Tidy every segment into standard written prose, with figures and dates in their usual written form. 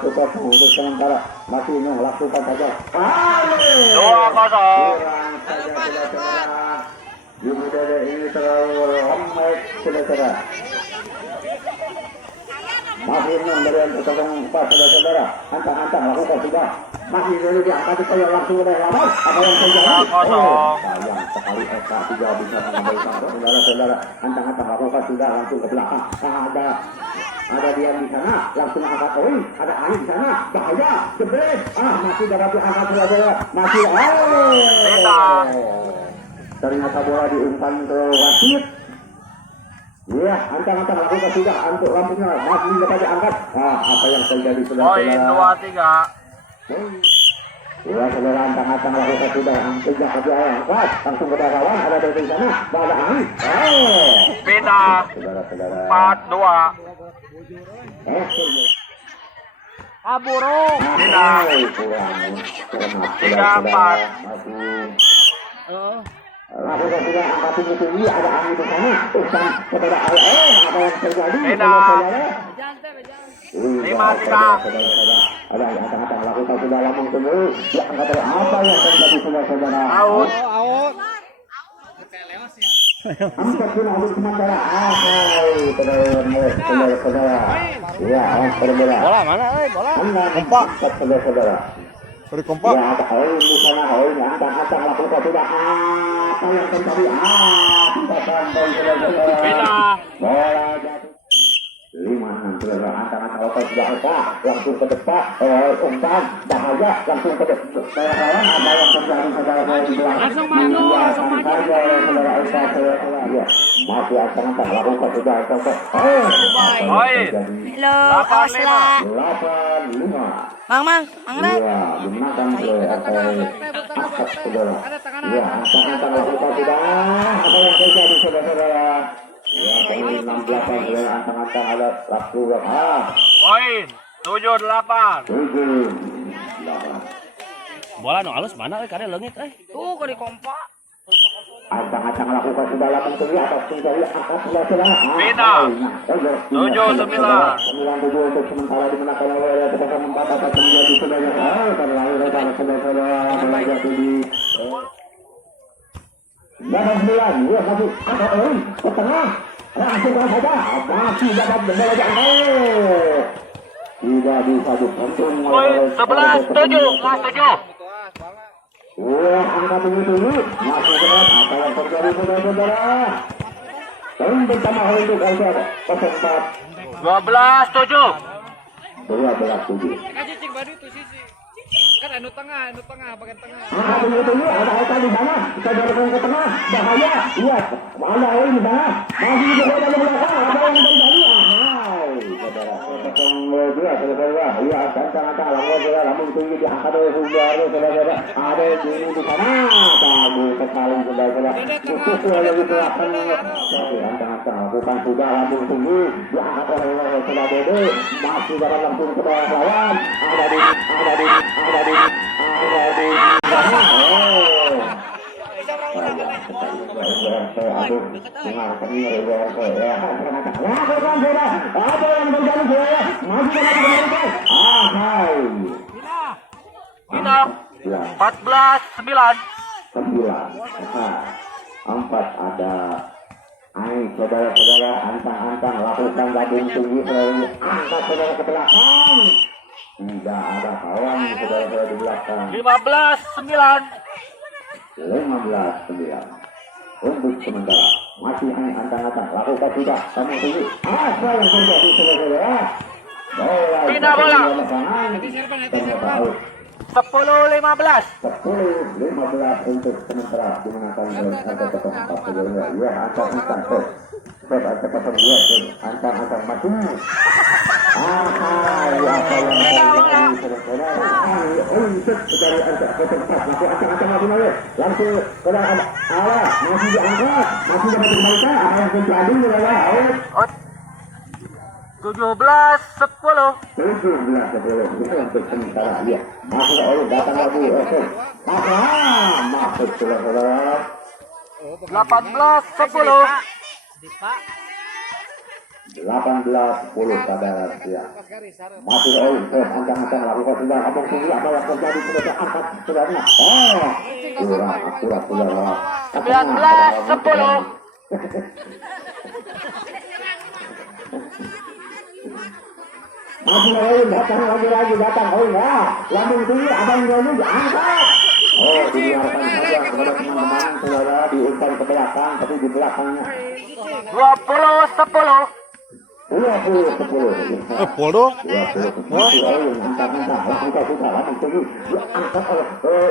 cukup untuk sementara masih melakukan saja. 2-0. Ibu Dede ini terlalu ramai saudara. Masih memberikan pertolongan kepada saudara-saudara. Antang-antang lakukan sudah. Masih dulu diangkat saya langsung udah lama. Apa yang terjadi? Sayang sekali Eka tidak bisa mengembalikan saudara-saudara. Antang-antang lakukan sudah langsung ke belakang. Ada dia di sana, langsung angkat poin. Ada Ali di sana, bahaya, jebret. Masih dapat diangkat saudara-saudara. Masih, ternyata bola diumpan ke wasit. Ya, antang-antang lakukan sudah untuk lampunya masih dapat diangkat. Apa yang terjadi saudara-saudara? Poin 2-3. Ya, saudara antang-antang lakukan sudah sejak dia angkat langsung ke kawan ada dari sana. Ada angin. Pindah. Saudara-saudara. 4-2. Kaburu. Pindah. 3-4. Lakukan sudah angkat tinggi ada angin di sana. Saudara apa yang terjadi? Pindah. 5-3. Ada yang antang-antang lakukan sudah langsung semua. Ya, angkat apa yang terjadi saudara-saudara? Out. Angkat sudah habis sementara. Saudara-saudara. Ya, saudara. Bola mana? Bola. Kompak, saudara-saudara. Udah kompak. Ya, ada poin di sana, poin antang-antang lakukan sudah. Apa yang terjadi? Tidak sampai saudara-saudara. Pindah. Bola jatuh. 5-6 saudara antang-antang lakukan sudah langsung ke depan. Umpan bahaya langsung ke depan. Apa yang terjadi saudara-saudara di belakang? Langsung maju. Saudara Eka, ya, masih antang-antang lakukan sudah. Poin. Halo, awas lah. 8-5. Mang, Iya, gunakan angkat saudara. Iya, antang-antang lakukan sudah. Apa yang terjadi saudara-saudara? Ya, poin 16 saudara antang-antang ada lakukan. Poin 7-8. 7-8. Bola no halus mana? Kade leungit tuh kok di kompak. Antang-antang lakukan sudah lakukan tinggi atas tinggi angkat saudara. Pindah. 7-9. 9-7 untuk sementara dimenangkan oleh Persema membatalkan menjadi sebanyak terlalu lebar saudara-saudara belajar di 9. Ya, masih angkat poin ke tengah. Langsung saja. Masih dapat bola jangkau. Tidak bisa dipentung. Poin 11-7. Wah, angkat tinggi. Masih berat. Apa yang terjadi saudara-saudara? Poin bersama untuk Alfred 04. 12-7. 12-7. Kasih cing badu tuh sisi. Kan anu tengah, bagian tengah. Angkat tinggi. Ada Eka di sana. Kita dorong ke tengah. Bahaya. Iya. Bahaya di sana. Masih di belakang. Apa yang terjadi? Saudara-saudara. Iya, antang-antang lakukan langsung tinggi diangkat oleh saudara-saudara. Ada yang di sana. Bagus sekali saudara-saudara. Khusus lagi belakang. Antang-antang lakukan sudah langsung tinggi diangkat oleh saudara Dede. Masih dapat langsung ke bawah lawan. Ada di Pindah. 14-9. 4 ada saudara-saudara antang-antang lakukan gabung tinggi selalu angkat saudara ke belakang. Tidak ada kawan saudara-saudara di belakang. 15-9. 15-9 untuk sementara masih hanya antang-antang lakukan sudah kamu tinggi. Apa yang terjadi saudara-saudara? Pindah bola. 10-15. 10-15 untuk sementara dimenangkan oleh antang-antang saudara. Ya, antang-antang antang-antang maju. Untuk dari antang-antang langsung ke dalam masih diangkat, masih dapat dikembalikan. Apa yang terjadi adalah 17-10. 17-10 untuk sementara dia masih oleh datang lagi. Masuk saudara. 18-10. 18-10 saudara ya. Masih ancang-ancang lakukan sudah kampung tinggi apa yang terjadi sudah angkat sudahnya. Kurang akurat saudara. 19-10. Masih datang lagi datang. Oh ya, lambung tinggi abang dulu angkat. Oh, dibiarkan saja kepada teman-teman saudara diumpan ke belakang, tapi di belakangnya 20-10. 20-10. Poldo. 20-10. Angkat lakukan sudah lambung tinggi diangkat oleh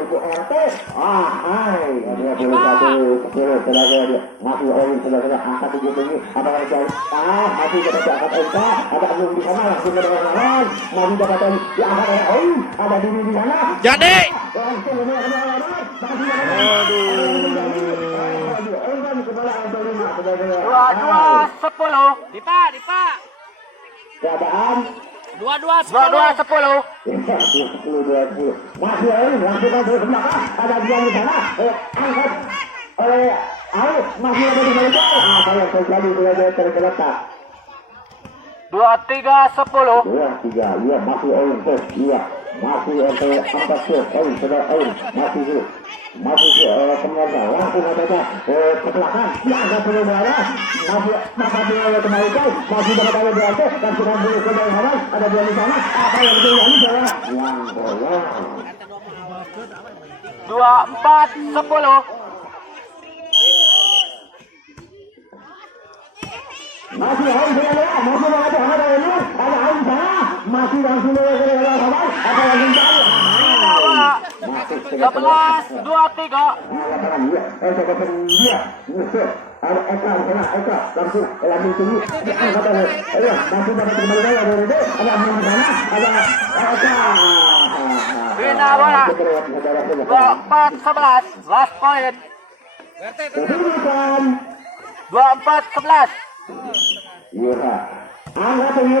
Ibu RT. Hai, 21-10 saudara dia. Masih oleh saudara angkat tinggi apa yang terjadi? Masih dapat angkat angka, ada yang di sana langsung ke lawan. Masih dapat diangkat oleh ada di sana. Jadi. Dua 10. Dipa. Keadaan 22-10. 10-20. Masih langsung ke belakang. Ada dia di sana. Angkat oleh Ayo masih ada di balik. Apa yang terjadi sudah tergeletak. 23-10. 23, iya masih Oin terus, iya masih angkat terus, Oin sudah Oin masih pengajar langsung saja ke belakang, ya ada pengajar masih kembali masih dapat ada di atas dan sudah beli ke bawah ada dia di sana, apa yang terjadi adalah yang bolong 24-10. masih Oin sudah lewat, masih ada ini, ada Oin sana, masih langsung lewat ke bawah, apa yang terjadi? 11-23. Ada Eka sana, Eka langsung tinggi diangkat oleh masih dapat kembali dari ada di sana, ada Eka Bina bola 24-11. Last point. 24-11. iya angkat tinggi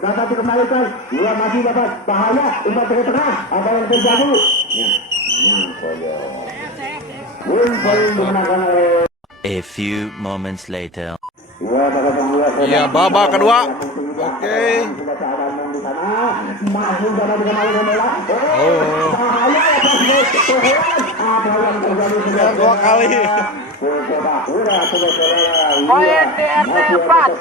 dapat dikembalikan, dia masih dapat bahaya umpan ke tengah, apa yang terjadi? A few moments later. Ya, babak kedua. Oke. Dua kali. Poin di RT 4.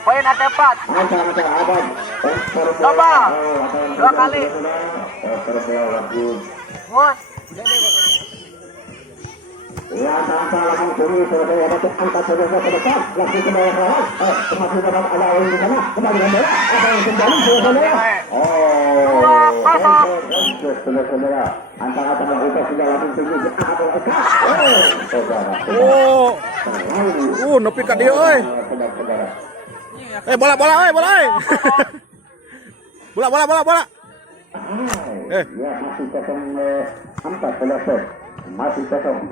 Poin RT 4. Coba 2 kali. Mus. langsung turun selesai ada angkat selesai ke depan langsung ke bawah lawan masih dapat ada orang di sana kembali ke bola apa yang terjadi saudara saudara antara melakukan sudah langsung tinggi nepi ka dieu euy. Bola bola. Bola. Ya masih 04 selesai. Masih 04.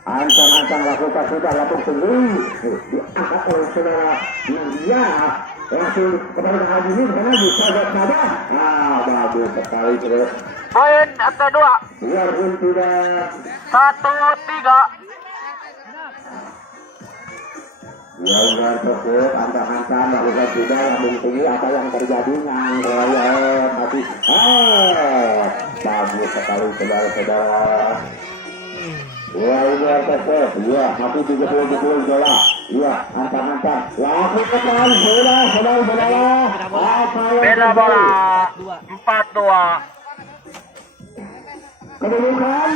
Ancang-ancang lakukan sudah langsung tinggi. Diangkat oleh saudara India. Langsung kepada Hajimi karena bisa saja. Bagus sekali terus. Poin RT 2. Biarpun tidak 1-3. ya udah tersebut ancang-ancang lakukan sudah lambung tinggi apa yang terjadi nganggoyot masih bagus sekali saudara-saudara. Ya udah tersebut ya masih 30 bola ya ancang-ancang lakukan sudah saudara-saudara apa yang Beda bola 4-2. kedudukan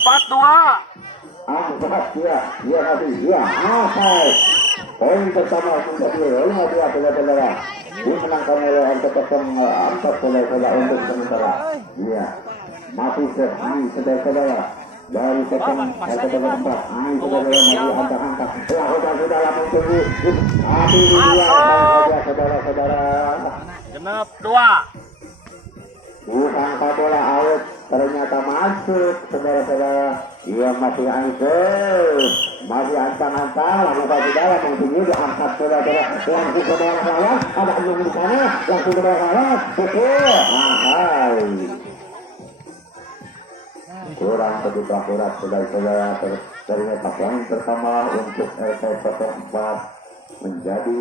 4-2. angkat ya masih ya asal poin pertama sudah dioleh dia saudara-saudara dimenangkan oleh angkat saudara untuk sementara ya masih saudara-saudara dari sektor tempat saudara masih angkat lakukan sudah langsung tunggu tapi dia saudara-saudara Genap 2. angka bola out ternyata masuk saudara-saudara. Ia masih angkat masih antang-antang lakukan saudara tinggi diangkat saudara-saudara langsung ke bawah lawan ada yang di sana langsung ke bawah lawan pukul kurang begitu akurat saudara-saudara. Ternyata poin pertama untuk RT 04 menjadi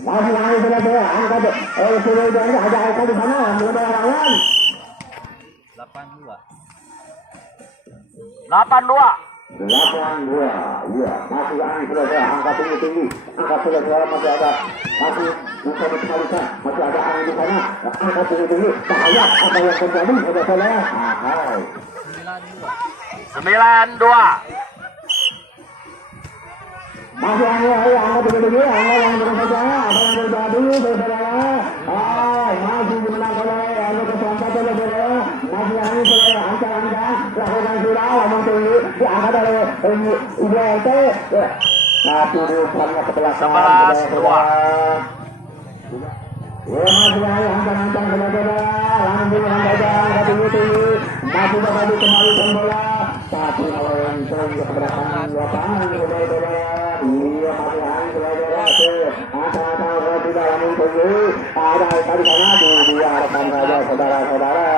masih lagi saudara-saudara. Angkat sudah ada angka di sana mulai lawan 82. Iya, masih angin saudara, angka tinggi, angka saudara masih ada, masih bisa dikembalikan, masih ada angin di sana, angka tinggi, bahaya apa yang terjadi saudara? Hai. 92. Masih angka tinggi, angka yang saja, apa yang terjadi saudara? Masih dimenangkan oleh anu keselamatan saudara, masih angin saudara, angka lakukan sudah ngomong tinggi diangkat oleh UGT satu karena ke belakang 11-2. masih ancang-ancang saudara langsung saja angkat tinggi masih dapat dikembalikan bola tapi langsung ke belakang lapangan saudara. Iya masih angin saudara angka tidak langsung tinggi ada tadi sana diarahkan saja saudara-saudara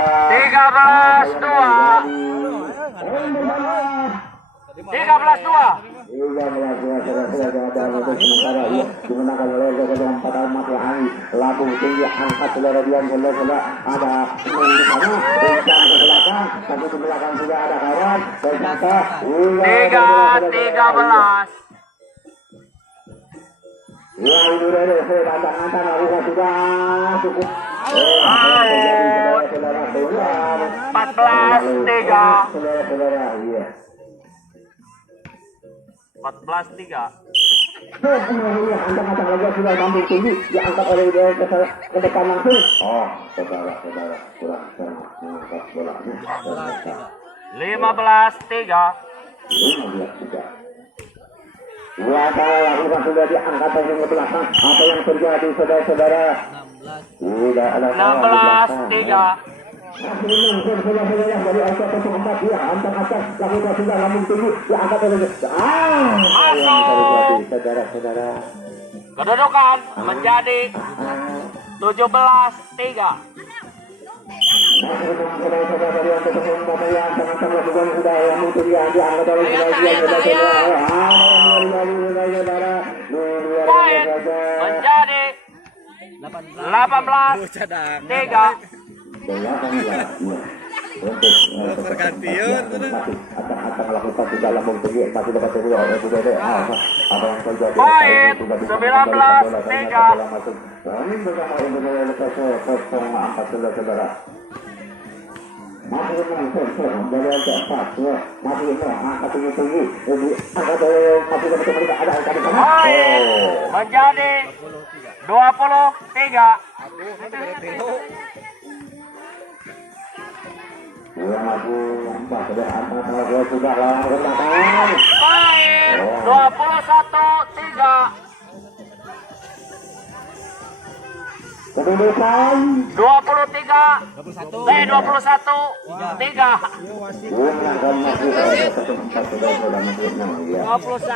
13-2. Dimenangkan oleh empat masih angin laku tinggi angkat saudara Dian saudara ada di sana bintang ke belakang tapi di belakang sudah ada kawan ternyata 13. ya ini dari antang-antang lakukan sudah cukup 14-3. saudara iya 14-3. Antang-antang lagi sudah tampil tinggi diangkat oleh dia ke depan langsung. Oh, saudara kurang mengangkat bolanya. 15-3. 15-3. Dua kali lakukan sudah diangkat dari belakang. Apa yang terjadi saudara-saudara? Sudah ada 16-3. masih menang saudara-saudara dari RT 04 ya antang-antang lakukan sudah lambung tinggi diangkat oleh saudara-saudara. Kedudukan menjadi 17-3. Poin menjadi 18-3. Pergantian akan lakukan di dalam tinggi masih dapat terus oleh Budede. Apa yang terjadi? Poin 19-3. Ini bersama Indonesia kosong angkat saudara. Masih menang dari angka 4 ya. Masih angkat tinggi. Angkat masih dapat mereka ada angka di sana. Poin menjadi 23. Ya maju empat sudah angkat sudah lawan ke belakang. Poin 21-3. Kedudukan 23 21 3. Menangkan masih ada kesempatan sudah masih menang ya. 21.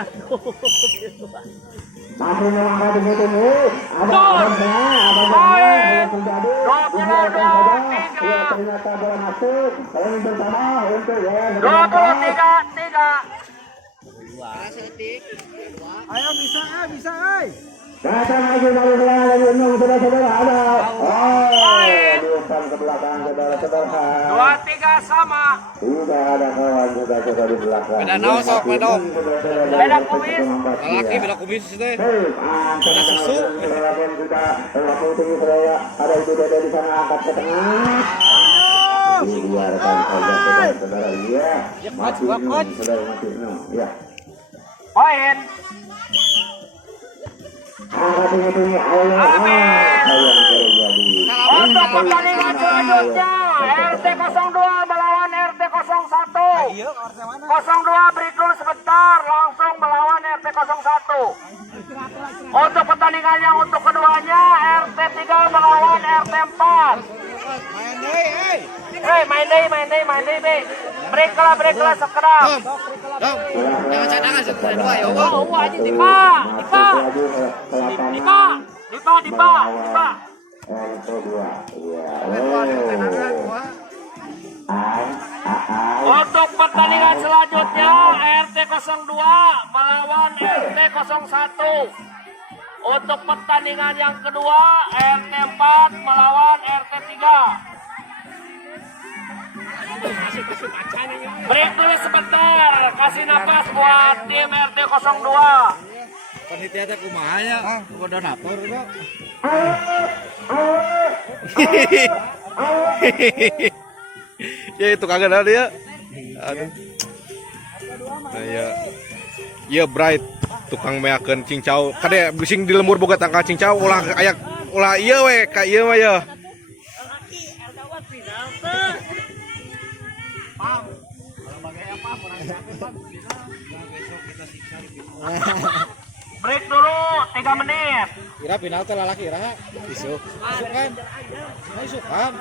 Masih melangkah tinggi ada terjadi ternyata bola masuk poin bersama untuk 23-3. Ayo bisa datang lagi dari belakang saudara-saudara ada ke belakang saudara-saudara 23 sama. tidak ada kawan saudara-saudara di belakang Beda naon sok medok. Beda kumis. Laki beda kumis teh. Ada susu. Ada itu ada di sana angkat ke tengah. Dibiarkan saja saudara-saudara iya. Mati saudara mati ya. Poin Angkat tinggi untuk pertandingan selanjutnya RT 02 melawan RT 01. 02 break dulu sebentar, langsung melawan RT 01. Untuk pertandingannya untuk keduanya RT 3 melawan RT 4. Main deh, be. Break lah sekedap. Jangan cadangan dua ya. Aja Dipa. Untuk pertandingan selanjutnya RT 02 melawan RT 01. Untuk pertandingan yang kedua RT 4 melawan RT 3. Break dulu sebentar, kasih napas buat tim RT 02. Panitia teh kumahanya, koordinator itu. Ya itu kagak ada ya. Aduh. Nah, ya bright tukang meakeun cincau. Kade bising di lembur boga tangka cincau ulah ayak ulah ieu we ka ieu mah ya. Break dulu 3 menit. Kira final teh lalaki iraha. Isuk. Isuk kan? Isuk kan?